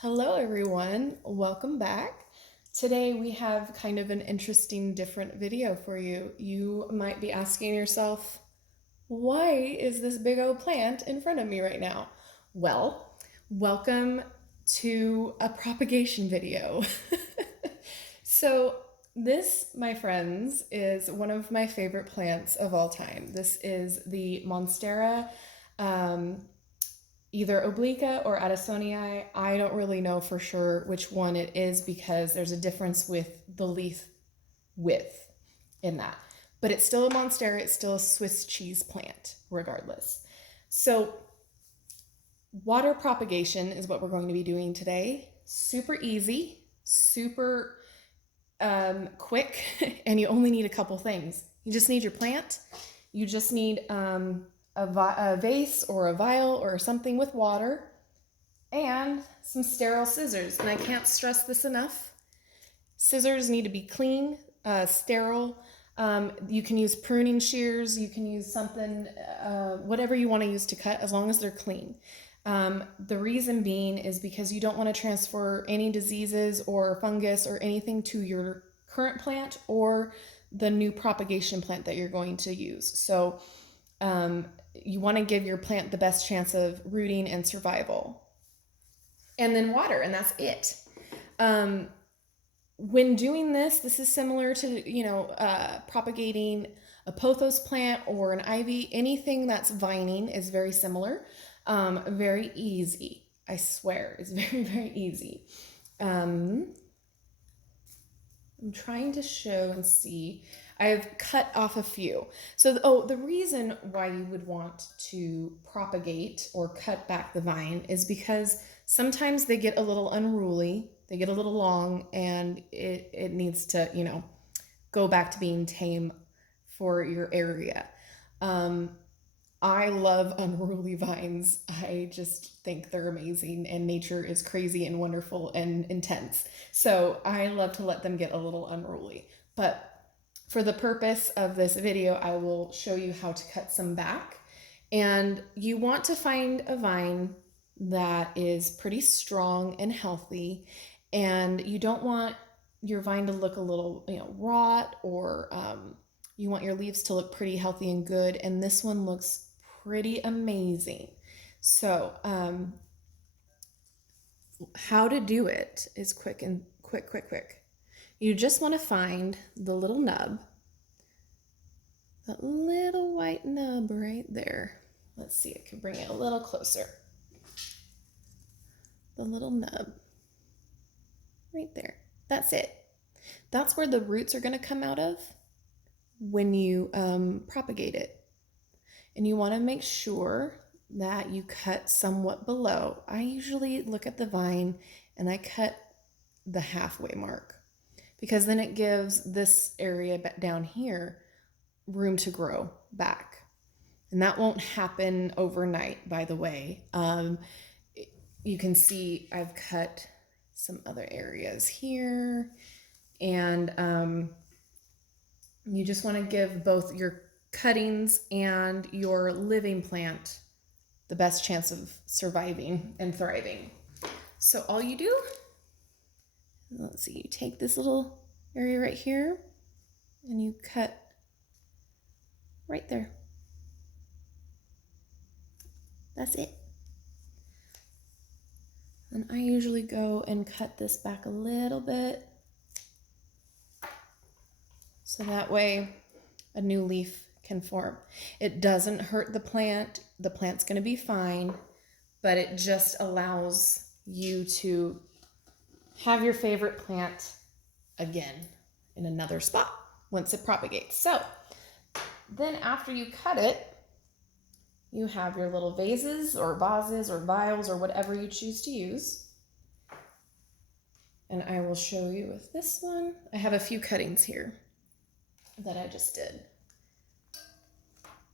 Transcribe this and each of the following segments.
Hello everyone, welcome back. Today we have kind of an interesting different video for you. You might be asking yourself, why is this big old plant in front of me right now? Well, welcome to a propagation video. So this, my friends, is one of my favorite plants of all time. This is the Monstera either Obliqua or Adansonii. I don't really know for sure which one it is because there's a difference with the leaf width in that. But it's still a Monstera, it's still a Swiss cheese plant, regardless. So water propagation is what we're going to be doing today. Super easy, super quick, and you only need a couple things. You just need your plant, you just need a vase or a vial or something with water, and some sterile scissors. And I can't stress this enough. Scissors need to be clean, sterile. You can use pruning shears, you can use something, whatever you want to use to cut, as long as they're clean. The reason being is because you don't want to transfer any diseases or fungus or anything to your current plant or the new propagation plant that you're going to use. So you want to give your plant the best chance of rooting and survival. And then water, and that's it. When doing this is similar to, propagating a pothos plant or an ivy. Anything that's vining is very similar. Very easy. I swear, it's very, very easy. I'm trying to show and see. I've cut off a few. So, the reason why you would want to propagate or cut back the vine is because sometimes they get a little unruly, they get a little long, and it needs to, go back to being tame for your area. I love unruly vines. I just think they're amazing, and nature is crazy and wonderful and intense. So I love to let them get a little unruly. But for the purpose of this video, I will show you how to cut some back. And you want to find a vine that is pretty strong and healthy, and you don't want your vine to look a little, rot, or you want your leaves to look pretty healthy and good. And this one looks pretty amazing. So how to do it is quick. You just want to find the little nub, that little white nub right there. Let's see, I can bring it a little closer. The little nub right there. That's it. That's where the roots are going to come out of when you propagate it. And you want to make sure that you cut somewhat below. I usually look at the vine and I cut the halfway mark, because then it gives this area down here room to grow back. And that won't happen overnight, by the way. You can see I've cut some other areas here, and you just want to give both your cuttings and your living plant the best chance of surviving and thriving. So all you do, let's see, you take this little area right here and you cut right there. That's it. And I usually go and cut this back a little bit, so that way a new leaf can form. It doesn't hurt the plant. The plant's going to be fine, but it just allows you to have your favorite plant again in another spot once it propagates. So then after you cut it, you have your little vases or vials or whatever you choose to use. And I will show you with this one. I have a few cuttings here that I just did.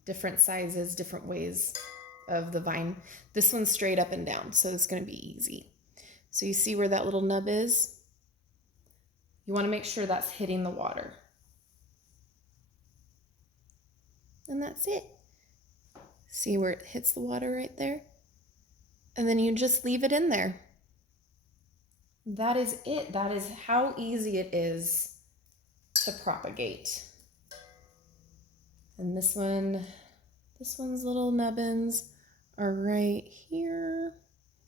Different sizes, different ways of the vine. This one's straight up and down, so it's going to be easy. So you see where that little nub is? You want to make sure that's hitting the water. And that's it. See where it hits the water right there? And then you just leave it in there. that is it. That is how easy it is to propagate. And this one's little nubbins are right here.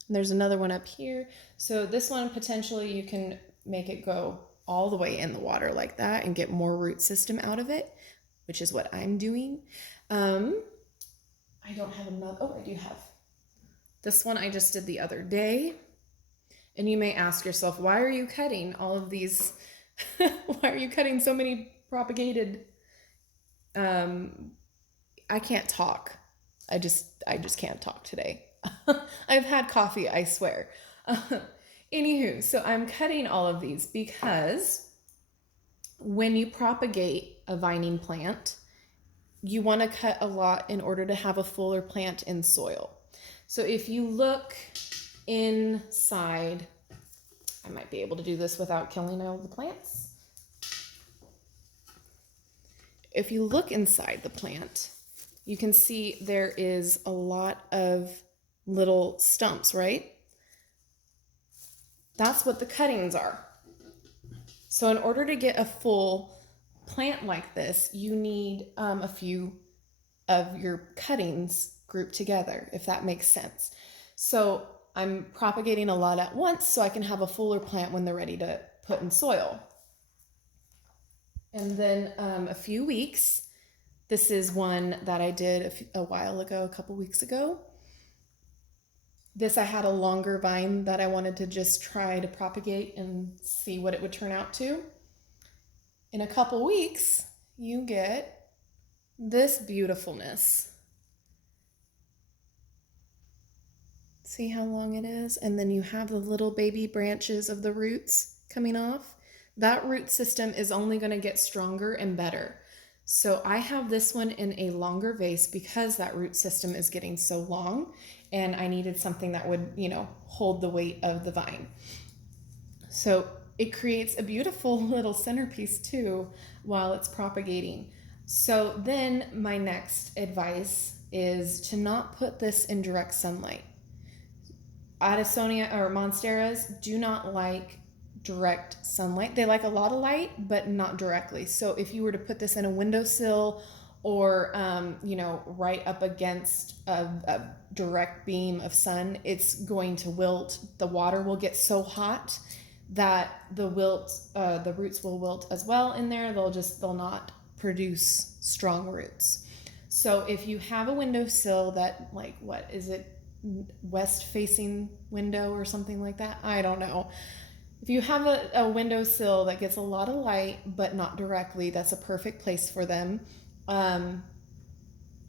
And there's another one up here. So this one, potentially you can make it go all the way in the water like that and get more root system out of it, which is what I'm doing. I don't have another, oh, I do have. This one I just did the other day. And you may ask yourself, why are you cutting all of these? Why are you cutting so many propagated? I can't talk. I just can't talk today. I've had coffee, I swear. Anywho, so I'm cutting all of these because when you propagate a vining plant, you want to cut a lot in order to have a fuller plant in soil. So if you look inside, I might be able to do this without killing all the plants. If you look inside the plant, you can see there is a lot of little stumps, right? That's what the cuttings are. So in order to get a full plant like this, you need a few of your cuttings grouped together, if that makes sense. So I'm propagating a lot at once so I can have a fuller plant when they're ready to put in soil. And then a few weeks, this is one that I did a while ago, a couple weeks ago. This, I had a longer vine that I wanted to just try to propagate and see what it would turn out to. In a couple weeks, you get this beautifulness. See how long it is? And then you have the little baby branches of the roots coming off. That root system is only going to get stronger and better. So I have this one in a longer vase because that root system is getting so long, and I needed something that would, hold the weight of the vine. So it creates a beautiful little centerpiece too while it's propagating. So then my next advice is to not put this in direct sunlight. Adansonia or Monsteras do not like direct sunlight. They like a lot of light, but not directly. So if you were to put this in a windowsill or, right up against a direct beam of sun, it's going to wilt. The water will get so hot that the roots will wilt as well in there. They'll not produce strong roots. So if you have a windowsill that, like, what is it? West facing window or something like that. I don't know. If you have a windowsill that gets a lot of light, but not directly, that's a perfect place for them.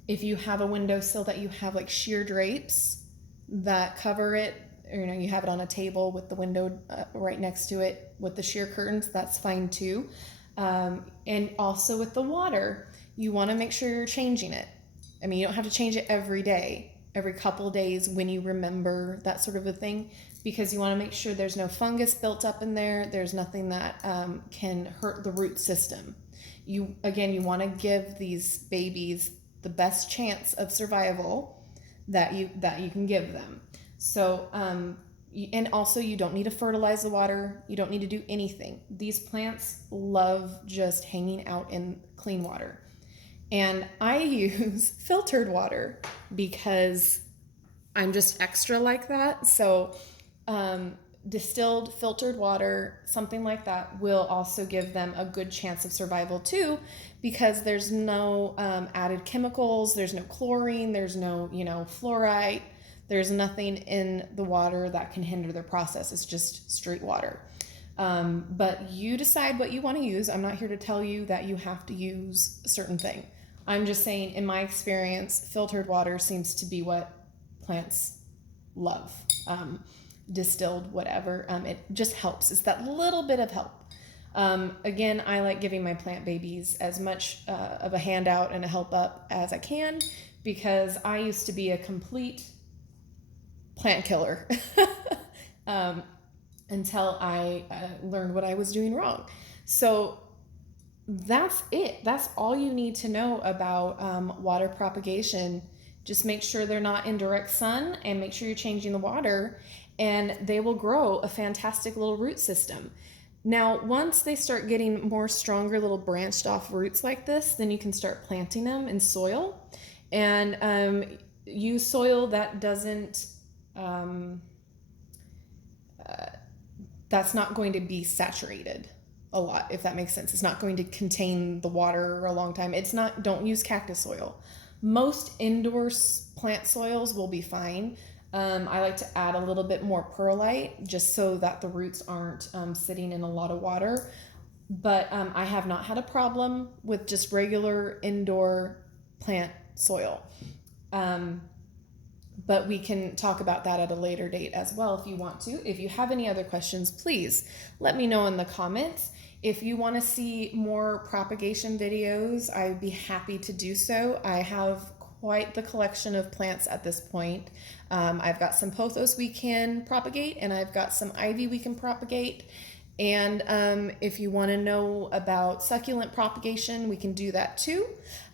If you have a windowsill that you have like sheer drapes that cover it, or, you have it on a table with the window right next to it with the sheer curtains, that's fine too. And also with the water, you want to make sure you're changing it. I mean, you don't have to change it every day, every couple of days when you remember, that sort of a thing, because you want to make sure there's no fungus built up in there. There's nothing that can hurt the root system. You want to give these babies the best chance of survival that you can give them. So, and also you don't need to fertilize the water. You don't need to do anything. These plants love just hanging out in clean water. And I use filtered water because I'm just extra like that. So distilled filtered water, something like that, will also give them a good chance of survival too, because there's no added chemicals, there's no chlorine, there's no fluoride, there's nothing in the water that can hinder their process. It's just straight water. But you decide what you want to use. I'm not here to tell you that you have to use a certain thing. I'm just saying, in my experience, filtered water seems to be what plants love. Distilled, whatever. It just helps. It's that little bit of help. Again, I like giving my plant babies as much of a handout and a help up as I can, because I used to be a complete plant killer until I learned what I was doing wrong. So that's it. That's all you need to know about water propagation. Just make sure they're not in direct sun, and make sure you're changing the water. and they will grow a fantastic little root system. Now, once they start getting more stronger little branched off roots like this, then you can start planting them in soil, and use soil that doesn't, that's not going to be saturated a lot, if that makes sense. It's not going to contain the water a long time. It's not, don't use cactus soil. Most indoor plant soils will be fine. I like to add a little bit more perlite just so that the roots aren't sitting in a lot of water. But I have not had a problem with just regular indoor plant soil. But we can talk about that at a later date as well if you want to. If you have any other questions, please let me know in the comments. If you want to see more propagation videos, I'd be happy to do so. I have quite the collection of plants at this point. I've got some pothos we can propagate, and I've got some ivy we can propagate. And if you want to know about succulent propagation, we can do that too.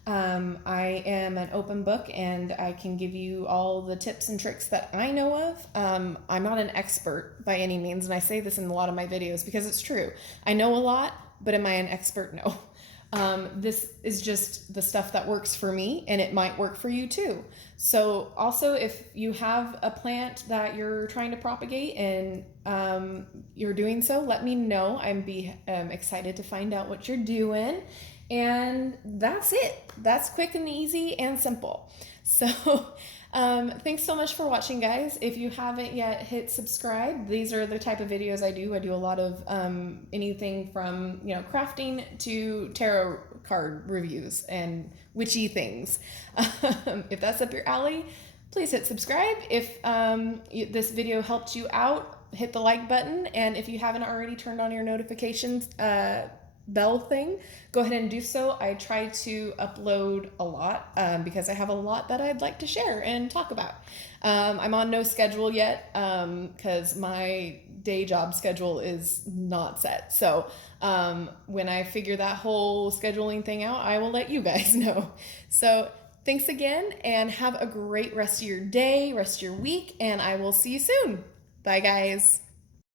I am an open book, and I can give you all the tips and tricks that I know of. I'm not an expert by any means, and I say this in a lot of my videos because it's true. I know a lot, but am I an expert? No. This is just the stuff that works for me, and it might work for you too. So also, if you have a plant that you're trying to propagate and you're doing so, let me know. I'd be excited to find out what you're doing. And that's it. That's quick and easy and simple. So thanks so much for watching, guys. If you haven't yet, hit subscribe. These are the type of videos I do. I do a lot of anything from, you know, crafting to tarot card reviews and witchy things. If that's up your alley, please hit subscribe. If this video helped you out, hit the like button. And if you haven't already turned on your notifications bell thing, go ahead and do so. I try to upload a lot because I have a lot that I'd like to share and talk about. I'm on no schedule yet because my day job schedule is not set. So when I figure that whole scheduling thing out, I will let you guys know. So thanks again, and have a great rest of your day, rest of your week, and I will see you soon. Bye, guys.